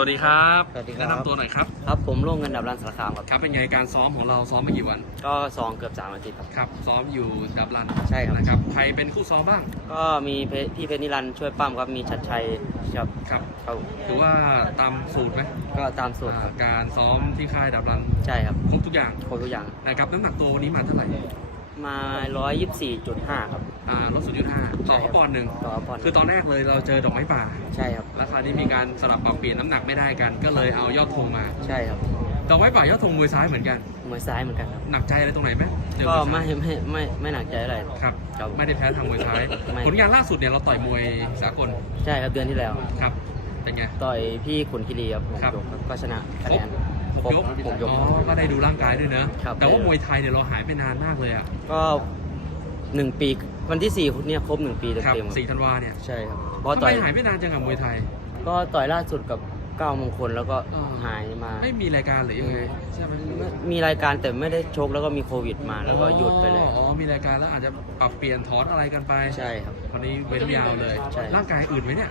วัสดีครับสวัสดีครับ แนะนำตัวหน่อยครับ ครับผมร่วมเงินดับรันสารคามครับ ครับ เป็นไงการซ้อมของเราซ้อมมากี่วัน ก็ซองเกือบสามอาทิตย์ครับ ครับ ซ้อมอยู่ดับรันใช่ครับ นะครับ ใครเป็นคู่ซ้อมบ้าง ก็มีเพชรพี่เพชรนิรันดร์ช่วยปั้มครับ มีชัดชัยครับครับ ครับถือว่าตามสูตรไหมก็ตามสูตรครับอ่าการซ้อมที่ค่ายดับรันใช่ครับครบทุกอย่างโค้ชทุกอย่าง นะครับ น้ำหนักตัววันนี้มาเท่าไหร่ มา 124.5 ครับ อ่าลด0.5ต่อใช่ครับเขาปอนด์หนึ่งต่อปอนด์คือตอนแรกเลยเราเจอดอกไม้ป่า ใช่ครับ แล้วคราวนี้มีการสลับปรับเปลี่ยนน้ำหนักไม่ได้กัน ก็เลยเอายอดธงมาใช่ครับดอกไม้ป่ายอดธงมวยซ้ายเหมือนกัน มวยซ้ายเหมือนกันครับ หนักใจอะไรตรงไหนไหมเจอก็มวยซ้ายไม่ไม่ไม่ไม่หนักใจอะไร ครับ ครับไม่ได้แพ้ทางมวยซ้าย ไม่ ผลงานล่าสุดเนี่ยเราต่อยมวยสากลใช่ครับเดือนที่แล้วครับ เป็นไง ต่อยพี่ขุนคีรีครับผมครับ ยกครับก็ชนะคะแนนหกยกหกยกอ๋อก็ได้ดูร่างกายด้วยนะครับ แต่ว่ามวยไทยเนี่ยเราหายไปนานมากเลยอะก็ หนึ่งปีวันที่สี่เนี่ยครบหนึ่งปีครับเต็มๆครับสี่ธันวาเนี่ยใช่ครับเพราะทำต่ไมอยหายไปนานจังกับมวยไทย ก็ต่อยล่าสุดกับเก้ามงคลแล้วก็อ๋อ หายมาไม่มีรายการหรือยังไงใช่ไหมมีรายการแต่ไม่ได้ชกแล้วก็มีโควิดมาแล้วก็หยุดไปเลยอ๋อ มีรายการแล้วอาจจะปรับเปลี่ยนถอนอะไรกันไป ใช่ครับ วันนี้เว้นยาวเลย ใช่ ร่างกายอื่นไหมเนี่ย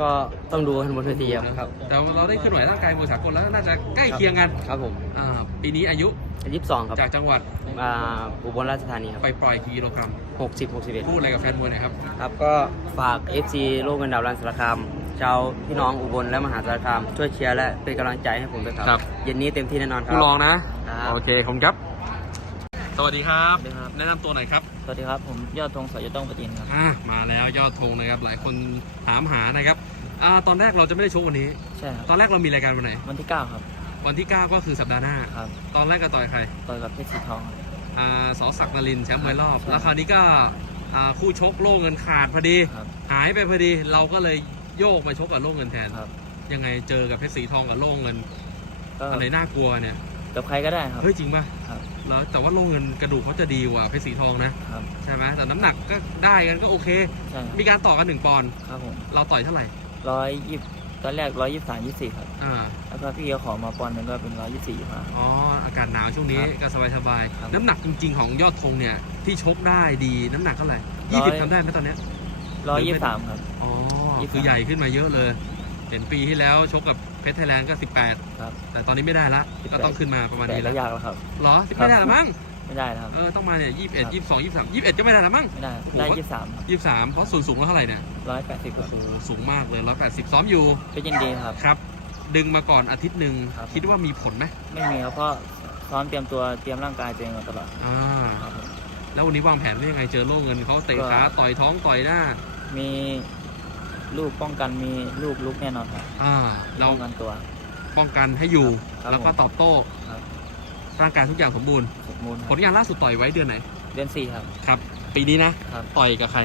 ก็ต้องดูกันบนเวทีครับครับแต่เราได้ขึ้นไหวร่างกายมวยสากลแล้วน่าจะใกล้เคียงกันครับผมอ่าปีนี้อายุยี่สิบสองครับ จากจังหวัดอ่าอุบลราชธานีครับ ไปปล่อยกี่กิโลกรัมหกสิบหกสิบเอ็ดพูดอะไรกับแฟนมวยหน่อยครับ ครับก็ฝาก FC โลกเงินดาวรันสารคามชาวพี่น้องอุบลและมหาสารคามช่วยเชียร์และเป็นกำลังใจให้ผมด้วยครับครับเย็นนี้เต็มที่แน่นอนครับผู้รองนะครับโอเคขอบคุณครับสวัสดีครับ สวัสดีครับ แนะนำตัวหน่อยครับ สวัสดีครับ ผมยอดธงสายต้องปฏินครับอ่ามาแล้วยอดธงนะครับ หลายคนถามหานะครับอ่าตอนแรกเราจะไม่ได้ชกวันนี้ ใช่ครับตอนแรกเรามีรายการวันไหน วันที่เก้าครับ วันที่ 9 ก็คือสัปดาห์หน้า ครับ ตอนแรกก็ต่อยใคร ต่อยกับเพชรสีทอง อ่าสอศักดิ์นรินทร์แชมป์มวยรอบ ใช่แล้วคราวนี้ก็อ่าคู่ชกโล่เงินขาดพอดี ครับหายไปพอดี เราก็เลยโยกมาชกกับโล่เงินแทน ครับ ยังไงเจอกับเพชรสีทองกับโล่เงินก็อะไรน่ากลัวเนี่ย กับใครก็ได้ครับ เฮ้ยจริงป่ะครับแล้วแต่ว่าโล่เงินกระดูกเขาจะดีกว่าเพชรสีทองนะครับ ใช่ไหมแต่น้ำหนักก็ได้กันก็โอเค ใช่ครับมีการต่อกันหนึ่งปอนด์ครับผมเราต่อยเท่าไหร่ร้อยยี่ตอนแรกร้อยยี่สามยี่สี่ครับ อ่าแล้วก็พี่เขาขอมาปอนด์หนึงก็เป็นร้อยยี่สี่ยี่ห้า อ๋ออากาศหนาวช่วงนี้ครับก็สบายสบายๆครับน้ำหนักจริงๆของยอดธงเนี่ยที่ชกได้ดีน้ำหนักเท่าไหร่ร้ยี่อยสิบทำได้ไหมตอนเนี้ย ร้อยยี่สามครับ อ๋อยี่สิบคือใหญ่ขึ้นมาเยอะเลย เห็นปีที่แล้วชกกับ เพชรไทยแลนด์ก็18ครับแต่ตอนนี้ไม่ได้ละ18ก็ต้องขึ้นมาประมาณแต่นี้ก็แล้วยากแล้วครับ เหรอสิบครับไม่ได้ละมั้งไม่ได้นะครับ เออต้องมาเนี่ยยี่สิบเอ็ดครับยี่สิบสองยี่สิบสามยี่สิบเอ็ดก็ไม่ได้ละมั้ง ไม่ได้โอ้โหได้ยี่สามยี่สิบสามเพราะส่วนสูงเราเท่าไหร่เนี่ยร้อยแปดสิบครับโอ้โหสูงมากเลยร้อยแปดสิบซ้อมอยู่ก็ยินดีครับ ครับ ดึงมาก่อนอาทิตย์หนึ่งครับ คิดว่ามีผลไหมไม่มีครับเพราะซ้อมเตรียมตัวเตรียมร่างกายตัวเองมาตลอดอ่าครับผม แล้ววันนี้วางแผนว่ายังไงเจอโล่เงินเขาเตะก็ ขาต่อยท้องต่อยหน้า มี ลูกป้องกันมีลูกลุกแน่นอนครับอ่า เราป้องกันตัว ป้องกันให้อยู่ ครับแล้วก็ผมตอบโต้ ครับ ร่างกายทุกอย่างสมบูรณ์ สมมูลผลงานล่าสุดต่อยไว้เดือนไหน เดือนสี่ครับครับ ปีนี้นะ ครับต่อยกับใคร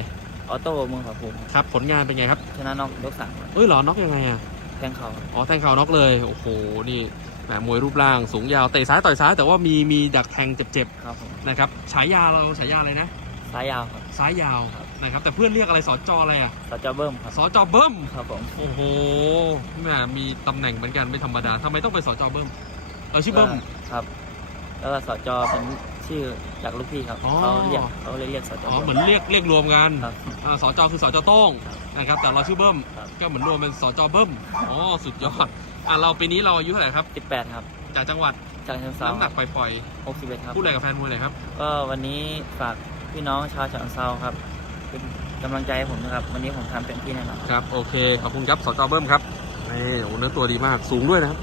ออโต้เมืองขอภูมิครับครับ ผลงานเป็นไงครับ ชนะน็อกยกสามครับเอ้ยเหรอ น็อกยังไงอะ แทงเข่าครับอ๋อ แทงเข่าน็อกเลย โอ้โห นี่แหมมวยรูปร่างสูงยาว เตะซ้ายต่อยซ้าย แต่ว่ามีมีดักแทงเจ็บครับผม ๆ นะครับ ฉายาเราฉายาอะไรนะ ซ้ายยาวครับ ซ้ายยาวครับ นะครับ แต่เพื่อนเรียกอะไรสอจออะไรอะต่อจอเบิ้มครับ สอจอเบิ้มครับผม โอ้โหแหมมีตำแหน่งเหมือนกันไม่ธรรมดาทำไมต้องเป็นสอจอเบิ้มเออชื่อเบิ้ม ครับ แล้วก็สจเป็นชื่อจากลูกพี่ครับอ๋อ เขาเรียกเขาเลยเรียกสจอ๋อบิ้เหมือนเรียกเรียกรวมกันครับ อ่าสจคือสจโต้งครับนะครับ แต่เราชื่อเบิ้มครับ ก็เหมือนรวมเป็นสจเบิ้มอ๋อสุดยอดอะเราปีนี้เราอายุเท่าไหร่ครับ สิบแปดครับ จากจังหวัดจากเชียงรายน้ำหนักปล่อยหกสิบเอ็ดครับๆพูดอะไรกับแฟนมวยหน่อยครับ ก็วันนี้ฝาก พี่น้องชาวฉะเชิงเซาครับเป็นกำลังใจให้ผมนะครับ วันนี้ผมทำเต็มที่แน่นอน ครับ โอเค ขอบคุณครับสจเบิ้มครับ นี่โอ้โหเนื้อตัวดีมาก สูงด้วยนะครับ